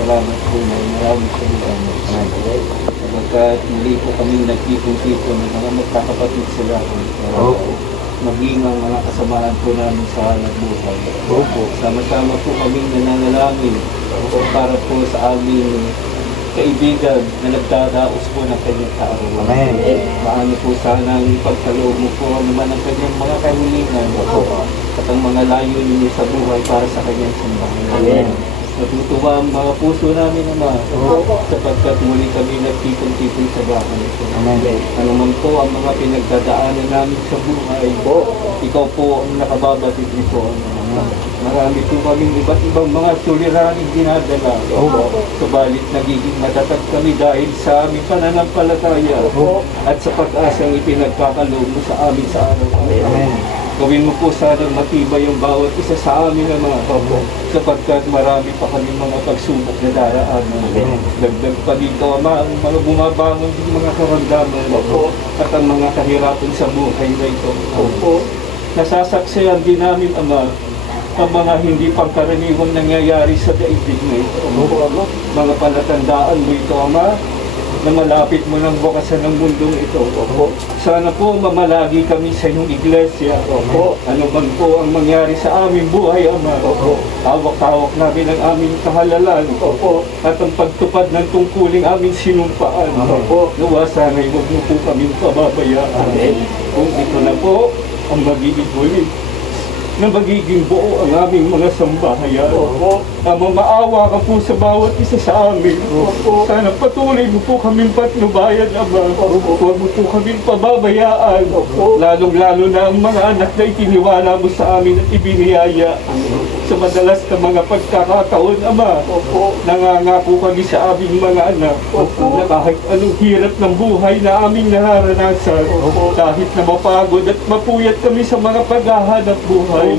Salamat po na maraming salamat. Kapagkat muli po kami nagtipon-tipon ng mga magkakapatid sila. Maging ang mga kasamaan po namin sa hanap buhay. Sama-sama po kami nananalangin para po sa aming kaibigan na nagdadaos po ng kanyang kaarawan. Maano po sanang pagkaloob mo po naman ang kanyang mga kahilingan at ang mga layunin niya sa buhay para sa kanyang simbahan. Natutuwa ang mga puso namin naman sapagkat muli kami nagtipon-tipon sa bahay. Ano man po ang mga pinagdadaanan namin sa buhay, ikaw po ang nakababatid nito. Marami po kaming iba't ibang mga suliraning dinadala. Subalit nagiging matatag kami dahil sa aming pananampalataya at sa pag-asang ipinagkakaloob mo sa amin sa araw-araw. Gawin mo po sanang matibay yung bawat isa sa amin naman, sapagkat marami pa kami mga pagsubok na daraanan. Dagdag pa dito, Ama, ang mga bumabangon din mga karamdaman at ang mga kahirapan sa buhay na ito. Nasasaksihan din namin, Ama, ang mga hindi pangkaraniwang nangyayari sa daigdig na ito. Mga palatandaan mo ito, Ama, na malapit mo ng bukasan ng mundong ito. Sana po mamalagi kami sa iyong iglesia. Ano man po ang mangyari sa aming buhay, Ama. Hawak-hawak namin ang aming kahalalan at ang pagtupad ng tungkuling aming sinumpaan. Nawa sana'y huwag mo po kaming pababayaan. Kung ito na po ang magiging huli na magiging buo ang aming mga sambahayan. Ama, maawa ka po sa bawat isa sa amin. Sana patuloy mo po kaming patnubayan, Ama. Huwag mo po kaming pababayaan. Lalong-lalo na ang mga anak na itiniwala mo sa amin at ibiniyaya. Sa madalas na mga pagkakataon, Ama, nangangako kami sa aming mga anak na kahit anong hirap ng buhay na aming nararanasan, kahit na mapagod at mapuyat kami sa mga paghahanap buhay,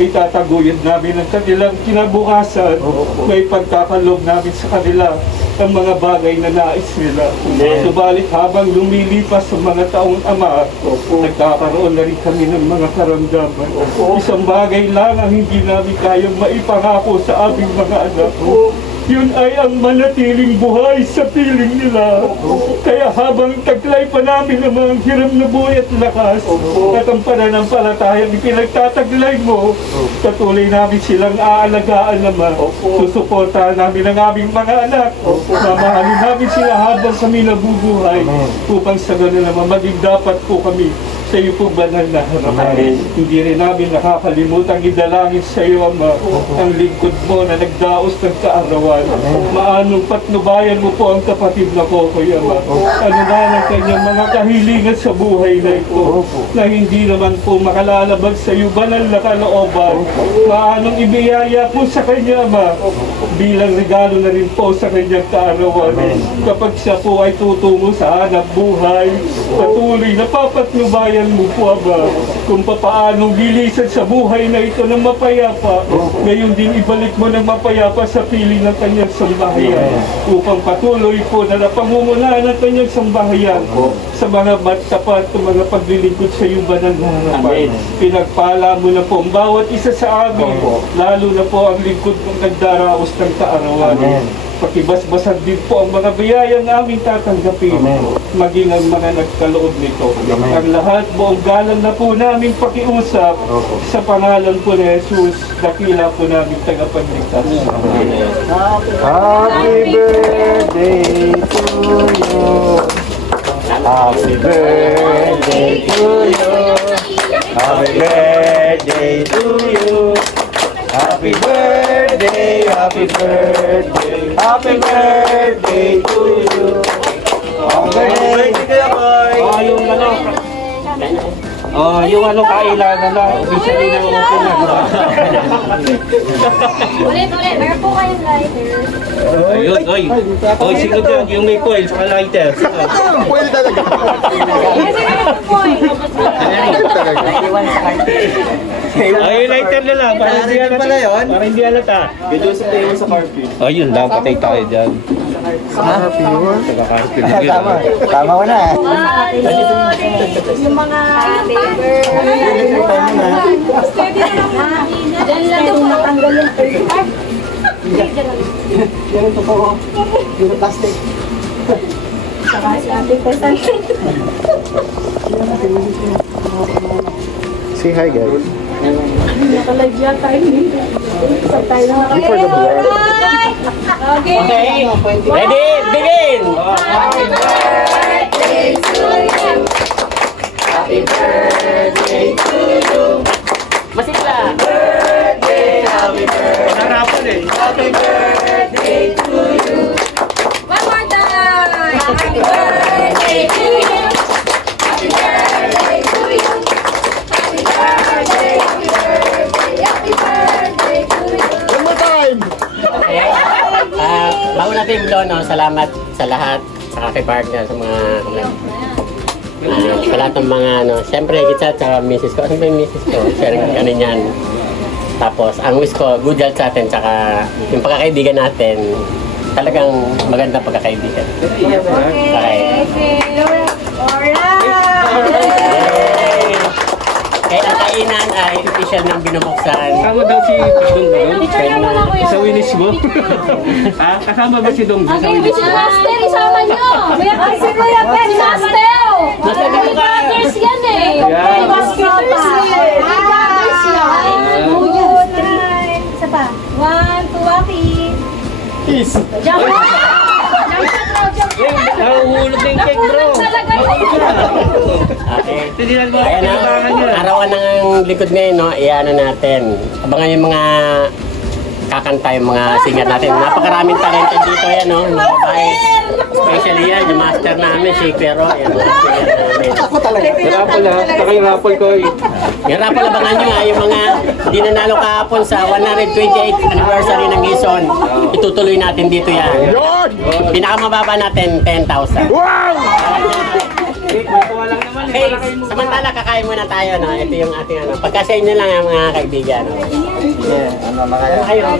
itataguyod namin ang kanilang kinabukasan. May pagkakaloob namin sa kanila ang mga bagay na nais nila. Subalit habang lumilipas sa mga taong, Ama, nagkakaroon na rin kami ng mga karamdaman. Isang bagay lang ang hindi namin kayang maipangako sa aming mga anak. Yun ay ang manatiling buhay sa piling nila. Kaya habang taglay pa namin ang mga hiram na buhay at lakas at ang pananampalatayang ipinagtataglay mo, patuloy namin silang aalagaan naman. Susuportahan namin ang aming mga anak. Mamahalin namin sila habang kami nabubuhay upang sa gano'n naman maging dapat po kami sa iyo po banal na harapan. Hindi rin namin nakakalimutan idalangin sa iyo, Ama, ang lingkod mo na nagdaos ng kaarawan. Maanong patnubayan mo po ang kapatid na Kokoy, Ama. Ano na ang kanyang mga kahilingan sa buhay na ito na hindi naman po makalalabag sa iyo banal na kalooban. Maanong ibiyaya po sa kanya, Ama, bilang regalo na rin po sa kanyang kaarawan. Kapag siya po ay tutungo sa hanap buhay, patuloy na papatnubayan mo po, Ama, kung papaanong bilisan sa buhay na ito ng mapayapa, ngayon din ibalik mo ng mapayapa sa piling ng kanyang sambahayan upang patuloy po na napangumunahan ng kanyang sambahayan sa mga matapat at mga paglilingkod sa iyong banal na harapan. Pinagpala mo na po ang bawat isa sa amin, lalo na po ang lingkod mong nagdaraos ng kaarawan. Pakibasbasan din po ang mga biyayang aming tatanggapin, maging ang mga nagkaloob nito. Ang lahat buong galang na po namin pakiusap sa pangalan po ni Jesus, dakila po namin tagapagligtas. Happy birthday to you. Happy birthday to you. Happy birthday to you. Happy birthday, happy birthday, happy birthday to you. Happy birthday, boy. Yung kailangan na, officially na upo na. Ulit, meron po kayong lighter. Ayun, oy, siguro dyan, yung may coil, saka lighter. Pwede talaga. Kasi meron po Ay, lighter na lang, para hindi halata. Para hindi halata. Video sa tayo sa carpet. Ayun lang, patay tayo dyan. Happy birthday. Taga-carpet. Tama ko na. yung mga paper. Pwede na lang. Diyan lang yung matanggal yung paper. Yan ang totoo. Yung plastic. Saka si ate Pesan. Say hi, guys. Nakalive yata hindi. Isa tayo na. Before the vlog. Okay. Ready? Begin! Happy birthday to you. Happy birthday to you. Masigla. Harapan eh. Happy birthday to you. One more time. Happy birthday to you. Happy birthday to you. Happy birthday, happy birthday, happy birthday to you. One more time! Okay. Bago natin blow, no? Salamat sa lahat, sa kay partner, sa mga sa lahat ng mga ano, siyempre kita sa misis ko. Ano ba yung misis ko? Sharing ano yan. Tapos ang wish ko, good health sa atin, tsaka yung pagkakaibigan natin, talagang magandang pagkakaibigan. Okay. Yay! Kaya ang kainan ay official ng binubuksan. Kasama daw si Dong Dong. Picture naman ako yan. Sa winis mo? Ha? Kasama ba si Dong Dong sa Okay, winis si mo? Master, isama nyo. Ay, si Kuya Ben, Master. Master, dito ka. Brothers yan eh. Yeah. Ay, Master. Brothers yan. Isa pa. 1, 2, Aki. Peace! Jump shot. Jump shot raw, jump shot. Nahulog na yung cake, bro. Talaga yun. Okay. Tignan mo, Ayan kinabangan niya. na, arawan ng likod ngayon, no? Iano natin. Abangan yung mga kakanta, yung mga singer natin. Napakaraming talented dito yan, no? Mga babae. Especially yan, yung master namin, si Pero. Yan, singer namin. Rapol ha. Saka yung rapol ko. Yung rapol, abangan nyo ha, yung mga di nanalo kahapon sa 128th anniversary ng Quezon. Itutuloy natin dito yan. Yun! Pinakamababa natin, 10,000. Wow! Okay, samantala kakain muna tayo, no? Ito yung ating ano. Pagkasya nyo lang mga kaibigan, no? Yeah, ano na kayo? Ayun.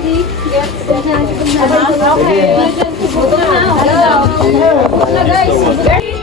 Okay. Gutom na. Hello. Hello guys.